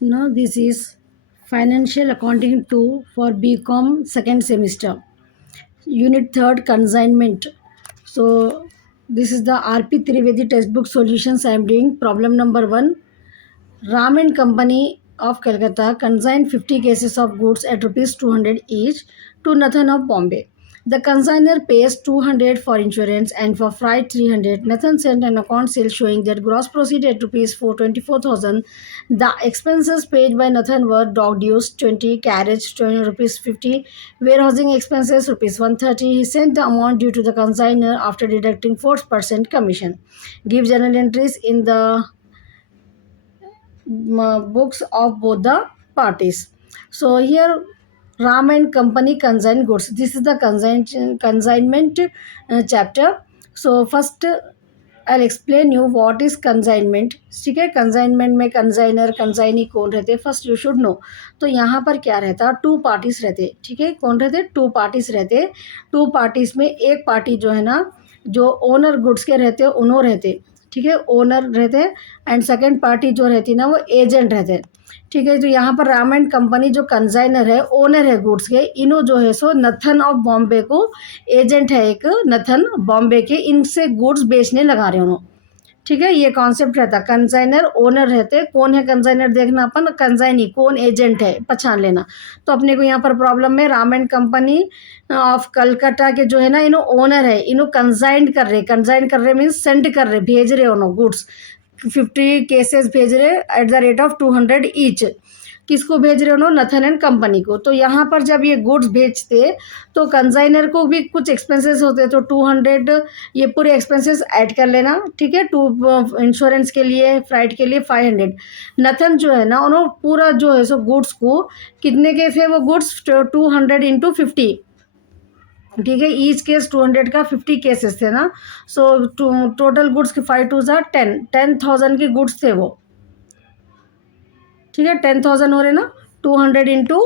Now this is Financial Accounting 2 for BCom second semester. Unit 3rd Consignment. So this is the RP Trivedi textbook solutions I am doing. Problem number 1. Ram and Company of Calcutta consigned 50 cases of goods at rupees 200 each to Nathan of Bombay. The consignor pays 200 for insurance and for freight 300. Nathan sent an account sale showing that gross proceed at rupees 424,000. The expenses paid by Nathan were dog dues 20, carriage 20 rupees 50, warehousing expenses rupees 130. He sent the amount due to the consignor after deducting 4% commission. Give journal entries in the books of both the parties. So here Ram and Company consign goods. This is the consignment chapter. So first I'll explain you what is consignment. ठीक है, consignment में consigner consignee कौन रहते हैं first you should know. तो यहाँ पर क्या रहता, टू पार्टीज रहते. ठीक है, कौन रहते, टू पार्टीज रहते. टू पार्टीज में एक पार्टी जो है ना, जो ओनर गुड्स के रहते हैं उन्हों रहते. ठीक है, ओनर रहते हैं. एंड सेकेंड पार्टी जो रहती है ना वो एजेंट रहते हैं. ठीक है, तो यहाँ पर राम एंड कंपनी जो कंसाइनर है, ओनर है गुड्स के, इन्हों जो है सो नथन ऑफ बॉम्बे को एजेंट है एक, नथन बॉम्बे के, इनसे गुड्स बेचने लगा रहे उन्होंने. ठीक है, ये कॉन्सेप्ट रहता. कंसाइनर ओनर रहते. कौन है कंसाइनर देखना अपन, कंसाइनी कौन एजेंट है पहचान लेना. तो अपने को यहाँ पर प्रॉब्लम में Ram and company of Calcutta के जो है ना, इन्हों ओनर है, इन्हों कंसाइन कर रहे मीन्स सेंड कर रहे, भेज रहे उन्होंने गुड्स 50 केसेस भेज रहे at the rate of 200 each. किसको भेज रहे हो, नथन एंड कंपनी को. तो यहाँ पर जब ये गुड्स भेजते तो कंसाइनर को भी कुछ एक्सपेंसेस होते, तो 200 ये पूरे एक्सपेंसेस ऐड कर लेना. ठीक है, टू इंश्योरेंस के लिए, फ्लाइट के लिए 500. नथन जो है ना, उन्होंने पूरा जो है सो गुड्स को, कितने के थे वो गुड्स, 200 इंटू 50. ठीक है, ईच केस 200 का 50 केसेस थे ना. सो टोटल गुड्स के 5 टू 10,000 के गुड्स थे वो. ठीक है, 10,000 हो रहे ना, 200 into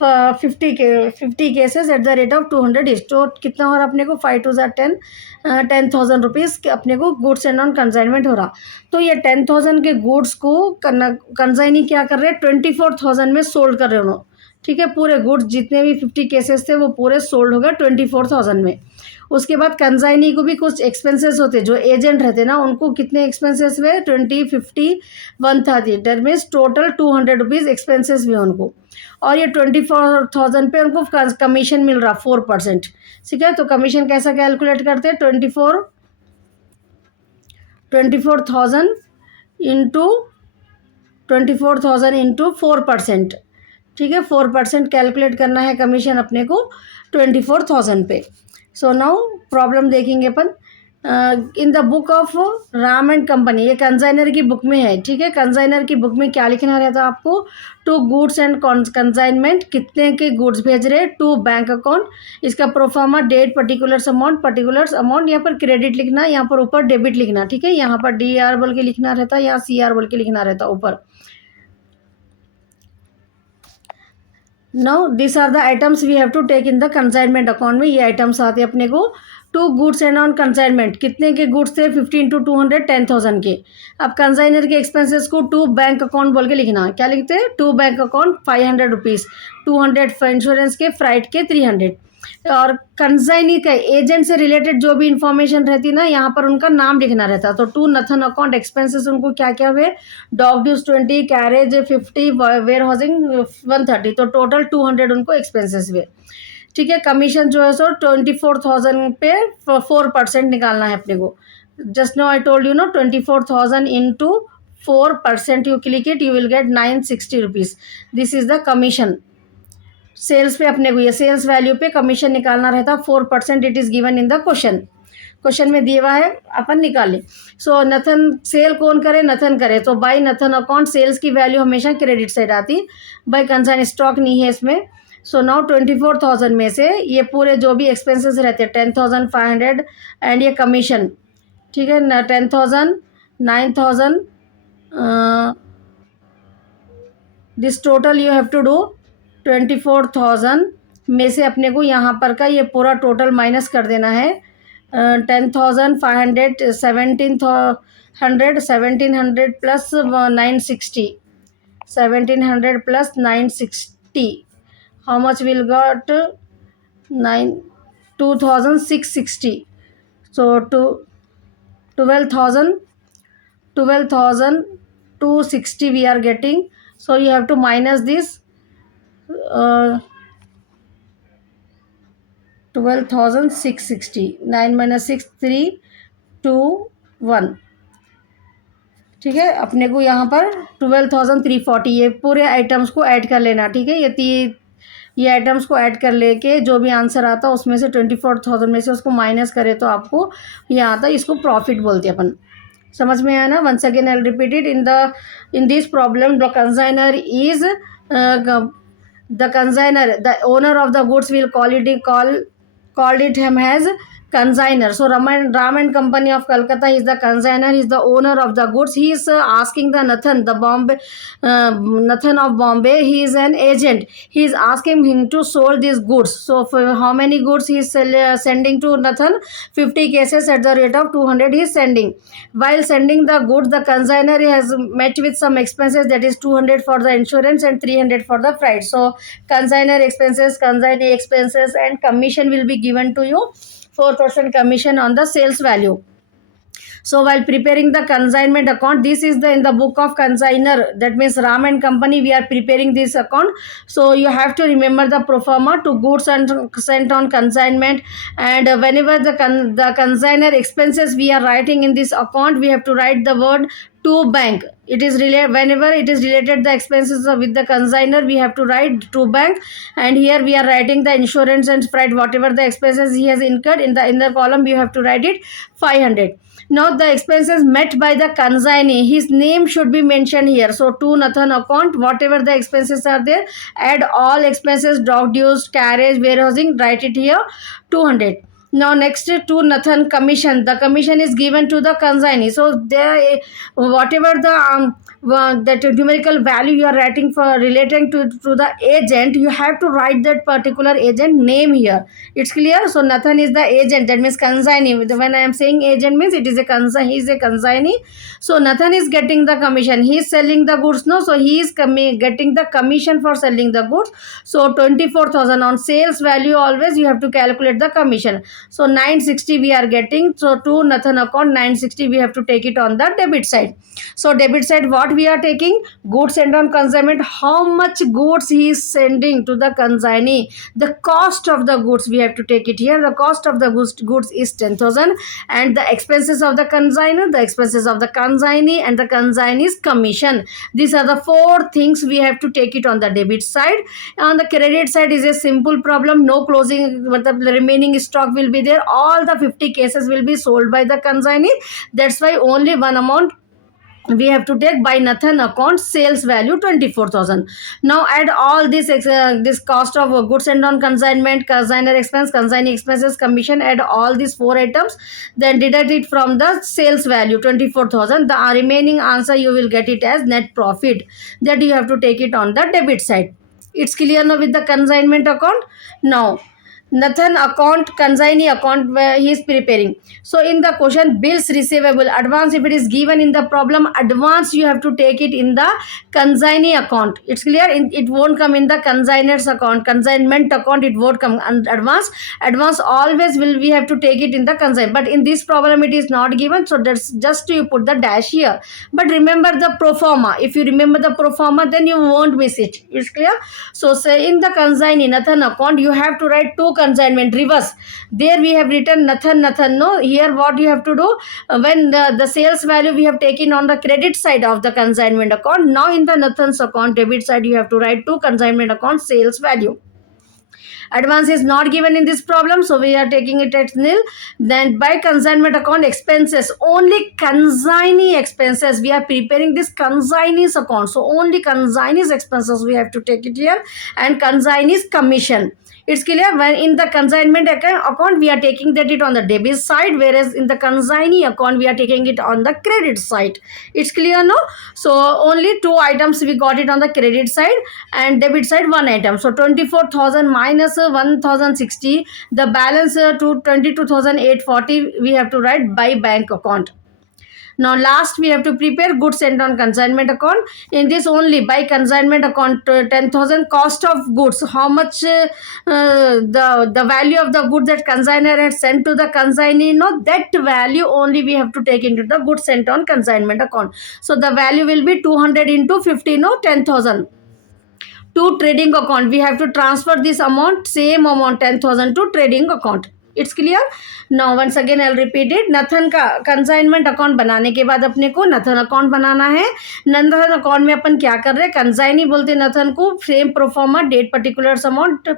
50 cases at the rate of 200 is. तो कितना हो रहा अपने को, 5 टू 10,000 रुपीज़ अपने को गुड्स एंड ऑन कंसाइनमेंट हो रहा. तो ये 10,000 के गुड्स को कंसाइनी क्या कर रहे हैं, 24,000 में सोल्ड कर रहे हैं उन्होंने. ठीक है, पूरे गुड्स जितने भी 50 केसेस थे वो पूरे सोल्ड हो गए 24,000 में. उसके बाद कंसाइनी को भी कुछ एक्सपेंसेस होते, जो एजेंट रहते ना उनको कितने एक्सपेंसेस हुए, 20, 50, 130. That means total 200 rupees expenses हुए उनको. और ये 24,000 पे उनको कमीशन मिल रहा 4%. ठीक है, तो कमीशन कैसा कैलकुलेट करते हैं, 24,000 इंटू 4%. ठीक है, 4% कैलकुलेट करना है कमीशन अपने को 24,000 पे. सो नाउ प्रॉब्लम देखेंगे अपन. In the book of Ram and company, ये कंसाइनर की बुक में है. ठीक है, कंसाइनर की बुक में क्या लिखना रहता है आपको, टू गुड्स एंड कंसाइनमेंट, कितने के गुड्स भेज रहे, टू बैंक अकाउंट, इसका प्रोफार्मा डेट, पर्टिकुलर्स अमाउंट, यहाँ पर क्रेडिट लिखना, यहाँ पर ऊपर डेबिट लिखना. ठीक है, यहाँ पर DR बोल के लिखना रहता, यहाँ CR बोल के लिखना रहता ऊपर. Now this are the items we have to take in the consignment account में. ये आइटम्स आते हैं अपने को. To goods and on consignment, कितने के गुड्स थे, 50 इंटू 200, 10,000 के. अब कंसाइनर के एक्सपेंसेस को टू बैंक अकाउंट बोल के लिखना. क्या लिखते हैं, to bank account 500 rupees, 200 insurance के, फ्राइट के 300. और कंसाइनी का एजेंट से रिलेटेड जो भी इंफॉर्मेशन रहती है ना, यहाँ पर उनका नाम लिखना रहता. तो टू नथन अकाउंट एक्सपेंसेस उनको क्या क्या हुए, dock dues 20, carriage 50, warehousing 130. तो टोटल 200 उनको एक्सपेंसेस हुए. ठीक है, कमीशन जो है सो 24,000 पे 4% निकालना है अपने को. Just no I told you no, 24,000 into 4%, you click it, you will get 960 rupees. This is the commission. Sales पे अपने को ये सेल्स वैल्यू पे कमीशन निकालना रहता, 4%. It is given in the question में दिया हुआ है, अपन निकालें. सो नथन सेल कौन करे, नथन करे. तो बाई नथन अकाउंट सेल्स की वैल्यू हमेशा क्रेडिट साइड आती, बाई कंसाइन स्टॉक नहीं है इसमें. सो नाउ 24,000 में से ये पूरे जो भी एक्सपेंसेस रहते हैं 10,500 एंड ये कमीशन. ठीक है, 10,000, 9,000, this total you have to do. 24,000 में से अपने को यहाँ पर का ये पूरा टोटल माइनस कर देना है. 10,500, 1,700 plus 960, 1700 plus 960. How much will got? 9 2660. So to 12,000 12,260 we are getting. So you have to minus this 12,660. 9 minus 6 3 2 1. ठीक है, अपने को यहाँ पर 12,340 ये पूरे आइटम्स को ऐड कर लेना. ठीक है, ये आइटम्स को ऐड कर लेके जो भी आंसर आता है उसमें से 24,000 में से उसको माइनस करें तो आपको ये आता है. इसको प्रॉफिट बोलते हैं अपन. समझ में आया ना? Once again I repeat it. In this problem the consignor is the owner of the goods will called it him as consigner. So Raman Company of Calcutta is the consigner, is the owner of the goods. He is asking the Nathan of Bombay, he is an agent. He is asking him to sold these goods. So for how many goods he is sending to Nathan? 50 cases at the rate of 200 he is sending. While sending the goods, the consigner has met with some expenses, that is 200 for the insurance and 300 for the freight. So consigner expenses, consignee expenses and commission will be given to you. 4% commission on the sales value. So while preparing the consignment account, this is in the book of consigner, that means Ram and Company, we are preparing this account. So you have to remember the pro forma to goods and sent on consignment, and whenever the consigner expenses we are writing in this account, we have to write the word to bank. It is whenever it is related the expenses with the consigner, we have to write to bank. And here we are writing the insurance and freight, whatever the expenses he has incurred, in the inner column you have to write it 500. Now the expenses met by the consignee, his name should be mentioned here. So to Nathan account, whatever the expenses are there, add all expenses, dock dues, carriage, warehousing, write it here 200. Now next to Nathan commission, the commission is given to the consignee. So there, whatever that numerical value you are writing for relating to the agent, you have to write that particular agent name here. It's clear? So Nathan is the agent, that means consignee. When I am saying agent means it is he is a consignee. So Nathan is getting the commission, he is selling the goods, no? So he is getting the commission for selling the goods. So 24,000 on sales value, always you have to calculate the commission. So 960 we are getting. So to Nathan account 960 we have to take it on the debit side. So debit side, what we are taking? Goods sent on consignment. How much goods he is sending to the consignee? The cost of the goods we have to take it here. The cost of the goods is 10,000, and the expenses of the consignor, the expenses of the consignee, and the consignee's commission. These are the four things we have to take it on the debit side. On the credit side is a simple problem. No closing, but the remaining stock will be there. All the 50 cases will be sold by the consignee. That's why only one amount we have to take by Nathan account, sales value 24,000. Now add all this cost of goods sent on consignment, consignor expense, consignee expenses, commission, add all these four items, then deduct it from the sales value 24,000. The remaining answer you will get it as net profit, that you have to take it on the debit side. It's clear now with the consignment account. Now Nathan account, consignee account, where he is preparing. So in the question, bills receivable, advance, if it is given in the problem, advance you have to take it in the consignee account. It's clear? It won't come in the consignor's account, consignment account, it won't come. And advance always we have to take it in the consign. But in this problem it is not given, so that's just you put the dash here. But remember the pro forma. If you remember the pro forma, then you won't miss it. It's clear? So say in the consignee Nathan account, you have to write two consignment, reverse. There we have written Nathan, no? Here what you have to do, when the sales value we have taken on the credit side of the consignment account, now in the Nathan's account debit side you have to write two consignment account sales value. Advance is not given in this problem, so we are taking it at nil. Then by consignment account expenses, only consignee expenses, we are preparing this consignee's account, so only consignee's expenses we have to take it here, and consignee's commission. It's clear? When in the consignment account we are taking that it on the debit side, whereas in the consignee account we are taking it on the credit side. It's clear, no? So only two items we got it on the credit side, and debit side one item. So 24,000 minus 1,060, the balance to 22,840 we have to write by bank account. Now last we have to prepare goods sent on consignment account. In this only by consignment account 10,000 cost of goods, how much the value of the goods that consignor had sent to the consignee, no, that value only we have to take into the goods sent on consignment account. So the value will be 200 into 50, no, 10,000 to trading account. We have to transfer this amount, same amount 10,000 to trading account. It's clear. Now once again I repeat it. Nathan का consignment account बनाने के बाद अपने को Nathan account बनाना है. Nathan account में अपन क्या कर रहे हैं, कंसाइनी बोलते नथन को, same proforma date particulars amount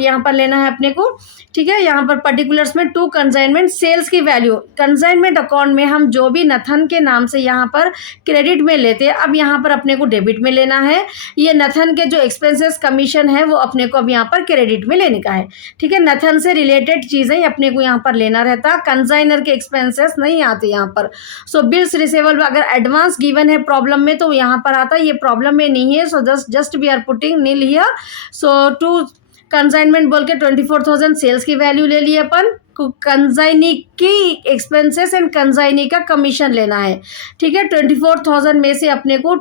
यहाँ पर लेना है अपने को. ठीक है, यहाँ पर पर्टिकुलर्स में टू कंसाइनमेंट सेल्स की वैल्यू. कंसाइनमेंट अकाउंट में हम जो भी नथन के नाम से यहाँ पर क्रेडिट में लेते हैं, अब यहाँ पर अपने को डेबिट में लेना है. ये नथन के जो एक्सपेंसेस कमीशन है वो अपने को अब यहाँ पर क्रेडिट में लेने का है. ठीक है, नथन से रिलेटेड चीजें अपने को यहाँ पर लेना रहता. कंसाइनर के एक्सपेंसेस नहीं आते यहाँ पर. सो बिल्स रिसीवेबल अगर एडवांस गिवन है प्रॉब्लम में तो यहाँ पर आता है, ये प्रॉब्लम में नहीं है. So just we are putting nil here. So to consignment बोल के 24,000 सेल्स की वैल्यू ले ली अपन. कंसाइनी की एक्सपेंसेस एंड कंसाइनी का कमीशन लेना है. ठीक है, 24,000 में से अपने को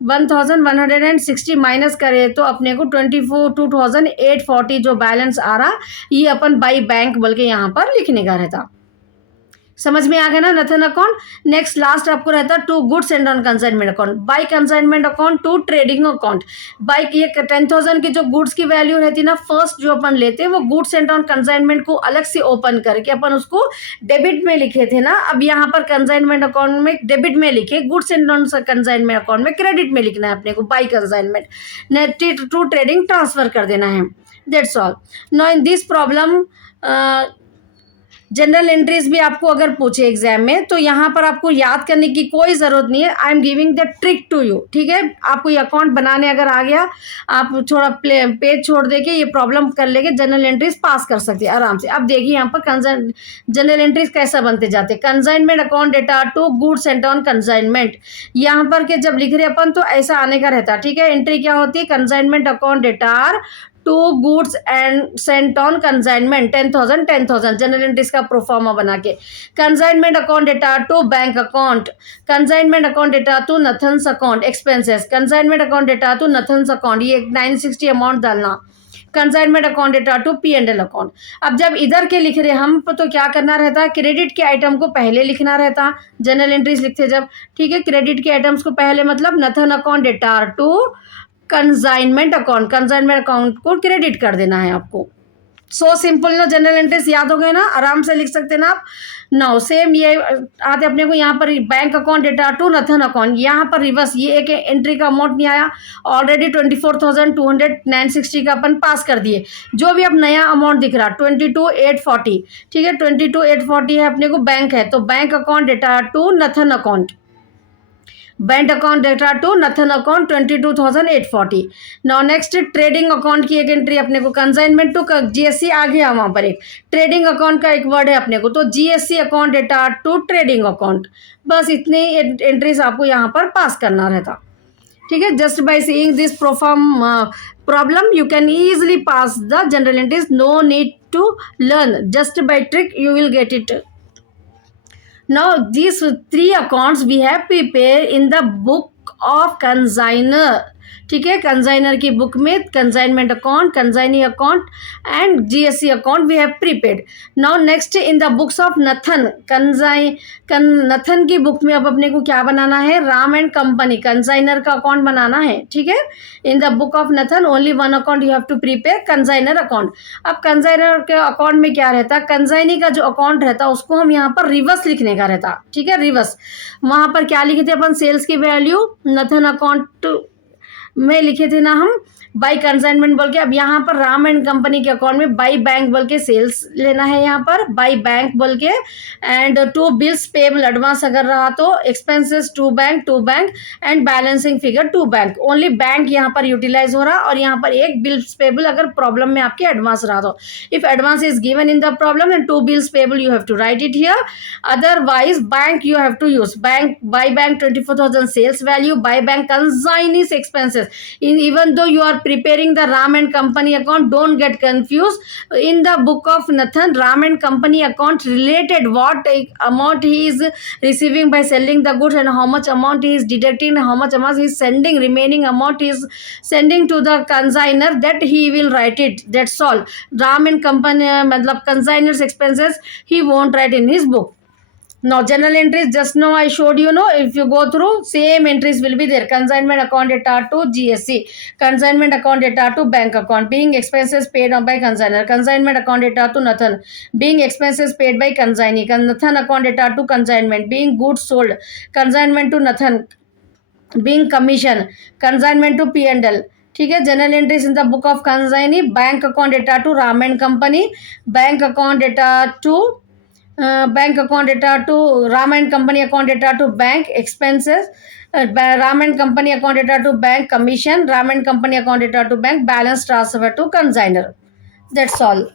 1,160 माइनस करे तो अपने को 2,840 जो बैलेंस आ रहा, ये अपन बाई बैंक बोल के यहाँ पर लिखने का रहता. समझ में आ गया ना नथन अकाउंट. नेक्स्ट लास्ट आपको रहता to goods and on consignment account. By consignment account to trading account. By ये 10,000 की जो गुड्स की वैल्यू रहती ना, फर्स्ट जो अपन लेते हैं वो गुड्स एंड ऑन कंसाइनमेंट को अलग से ओपन करके अपन उसको डेबिट में लिखे थे ना. अब यहाँ पर कंसाइनमेंट अकाउंट में डेबिट में लिखे, goods and on consignment account में क्रेडिट में लिखना है अपने को. By consignment to trading transfer कर देना है. That's all. Now in this problem general entries भी आपको अगर पूछे एग्जाम में तो यहाँ पर आपको याद करने की कोई ज़रूरत नहीं है. I am giving the trick to you. ठीक है, आपको ये अकाउंट बनाने अगर आ गया, आप थोड़ा पेज छोड़ दे के ये प्रॉब्लम कर लेके जनरल एंट्रीज पास कर सकते हैं आराम से. अब देखिए यहाँ पर जनरल एंट्रीज कैसा बनते जाते. Consignment account data to goods and on consignment, यहाँ पर के जब लिख रहे अपन तो ऐसा आने का रहता. ठीक है, एंट्री क्या होती है, consignment account data to goods and sent on consignment 10,000 journal entries का प्रोफॉर्मा बना के. Consignment account data to bank account, consignment account data to Nathan's account expenses, consignment account data to Nathan's account, ये 960 amount डालना. Consignment account data to P&L account. अब जब इधर के लिख रहे हम तो क्या करना रहता, क्रेडिट के आइटम को पहले लिखना रहता जनरल एंट्रीज लिखते जब. ठीक है, क्रेडिट के आइटम्स को पहले, मतलब Nathan account data to consignment account को क्रेडिट कर देना है आपको. सो सिंपल ना. जनरल एंट्रीज याद हो गए ना, आराम से लिख सकते ना आप. नाउ सेम ये आते अपने को यहाँ पर bank account data to Nathan account, यहाँ पर रिवर्स ये एक एंट्री का अमाउंट नहीं आया. ऑलरेडी 24,200 का अपन पास कर दिए. जो भी अब नया अमाउंट दिख रहा 22,840. ठीक है, 22,840 है अपने को बैंक है, तो bank account data to Nathan account, bank account data to Nathan account 22,840. Now next trading account की एक एंट्री अपने को, कंसाइनमेंट टू GSC आ गया वहाँ पर. एक ट्रेडिंग अकाउंट का एक वर्ड है अपने को, तो GSC account data to trading account. बस इतने एंट्रीज आपको यहाँ पर पास करना रहता. ठीक है, just by seeing this problem you can easily pass the journal entries. No need to learn, just by trick you will get it. Now these 3 accounts we have prepared in the book of consignor. ठीक है, consignor की book में consignment account, consignee account and GSC account we have prepared. Now next in the books of Nathan, Nathan की book में अब अपने को क्या बनाना है, राम एंड कंपनी कंसाइनर का अकाउंट बनाना है. ठीक है, in the book of Nathan only one account you have to prepare, consigner account. अब कंसाइनर के अकाउंट में क्या रहता, कंसाइनी का जो अकाउंट रहता उसको हम यहाँ पर रिवर्स लिखने का रहता. ठीक है, रिवर्स वहाँ पर क्या लिखे थे अपन, सेल्स की वैल्यू नथन अकाउंट में लिखे थे ना हम बाई कंसाइनमेंट बोल के. अब यहाँ पर राम एंड कंपनी के अकाउंट में बाई बैंक बोल के सेल्स लेना है यहाँ पर, बाई बैंक बोल के. And to bills payable advance अगर रहा तो expenses to bank and balancing figure to bank. Only bank यहाँ पर यूटिलाइज हो रहा, और यहाँ पर एक बिल्स पेबल अगर प्रॉब्लम में आपके एडवांस रहा तो. If advance is given in the problem and to bills payable you have to write it here. Otherwise bank you have to use bank, by bank 24,000 sales value, by bank consignee's expenses expenses. Even though you are preparing the Ram and Company account, don't get confused. In the book of Nathan, Ram and Company account related what amount he is receiving by selling the goods and how much amount he is deducting, how much amount he is sending, remaining amount is sending to the consigner, that he will write it. That's all. Ram and Company, matlab consigner's expenses, he won't write in his book. Now, general entries, just now I showed you, know, if you go through, same entries will be there. Consignment account data to GSC, consignment account data to bank account, being expenses paid on by consigner, consignment account data to Nathan, being expenses paid by consignee, Nathan account data to consignment, being goods sold, consignment to Nathan, being commission, consignment to P&L. ठीक है. Journal entries in the book of consignee, bank account data to Ram and company, bank account data to bank account data to Ram and Company account data to bank expenses, Ram and Company account data to bank commission, Ram and Company account data to bank balance transfer to consigner. That's all.